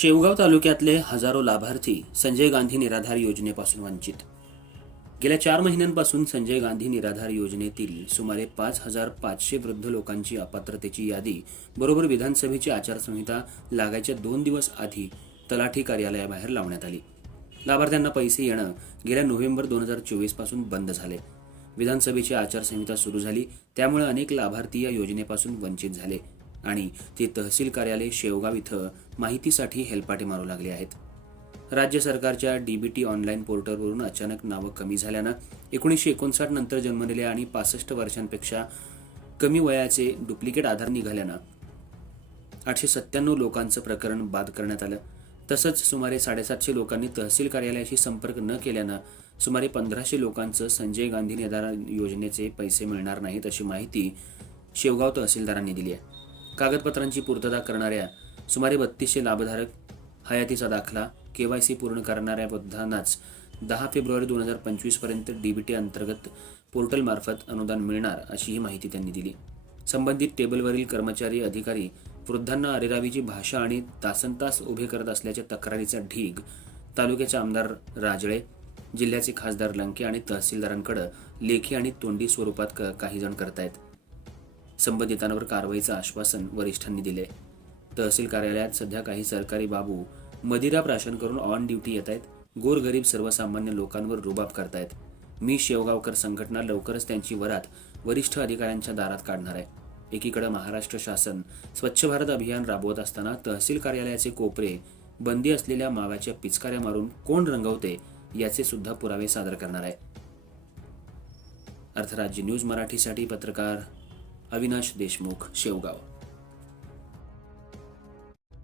शेवगाव तालुक्यातले हजारो लाभार्थी संजय गांधी निराधार योजनेपासून वंचित. गेल्या चार महिन्यांपासून संजय गांधी निराधार योजनेतील सुमारे पाच हजार पाचशे वृद्ध लोकांची अपात्रतेची यादी बरोबर विधानसभेची आचारसंहिता लागायच्या दोन दिवस आधी तलाठी कार्यालयाबाहेर लावण्यात आली. लाभार्थ्यांना पैसे येणं गेल्या नोव्हेंबर दोन हजार चोवीसपासून बंद झाले. विधानसभेची आचारसंहिता सुरू झाली त्यामुळे अनेक लाभार्थी या योजनेपासून वंचित झाले. आणि ते तहसील कार्यालय शेवगाव इथं माहितीसाठी हेलपाटे मारू लागले आहेत. राज्य सरकारच्या डीबीटी ऑनलाईन पोर्टलवरून अचानक नावं कमी झाल्यानं एकोणीसशे एकोणसाठ नंतर जन्मलेल्या आणि पासष्ट वर्षांपेक्षा कमी वयाचे डुप्लिकेट आधार निघाल्यानं आठशे सत्त्याण्णव लोकांचं प्रकरण बाद करण्यात आलं. तसंच सुमारे साडेसातशे लोकांनी तहसील कार्यालयाशी संपर्क न केल्यानं सुमारे पंधराशे लोकांचं संजय गांधी निधार योजनेचे पैसे मिळणार नाहीत अशी माहिती शेवगाव तहसीलदारांनी दिली आहे. कागदपत्रांची पूर्तता करणाऱ्या सुमारे बत्तीसशे लाभधारक हयातीचा दाखला के वाय सी पूर्ण करणाऱ्या वृद्धांनाच दहा फेब्रुवारी दोन हजार पंचवीसपर्यंत डी बी टी अंतर्गत पोर्टलमार्फत अनुदान मिळणार अशीही माहिती त्यांनी दिली. संबंधित टेबलवरील कर्मचारी अधिकारी वृद्धांना अरेरावीची भाषा आणि तासनतास उभे करत असल्याच्या तक्रारीचा ढीग तालुक्याचे आमदार राजळे जिल्ह्याचे खासदार लंके आणि तहसीलदारांकडे लेखी आणि तोंडी स्वरूपात क- काही जण करतायत. संबंधितांवर कारवाईचं आश्वासन वरिष्ठांनी दिले. तहसील कार्यालयात सध्या काही सरकारी बाबू मदिरा प्राशन करून ऑन ड्युटी येत आहेत. गोरगरीब सर्वसामान्य लोकांवर रुबाब करतायत. मी शेवगावकर संघटना लवकरच त्यांची वरात वरिष्ठ अधिकाऱ्यांच्या दारात काढणार आहे. एकीकडे महाराष्ट्र शासन स्वच्छ भारत अभियान राबवत असताना तहसील कार्यालयाचे कोपरे बंदी असलेल्या माव्याच्या पिचकाऱ्या मारून कोण रंगवते याचे सुद्धा पुरावे सादर करणार आहे. अर्थराज्य न्यूज मराठीसाठी पत्रकार अविनाश देशमुख शेवगाव.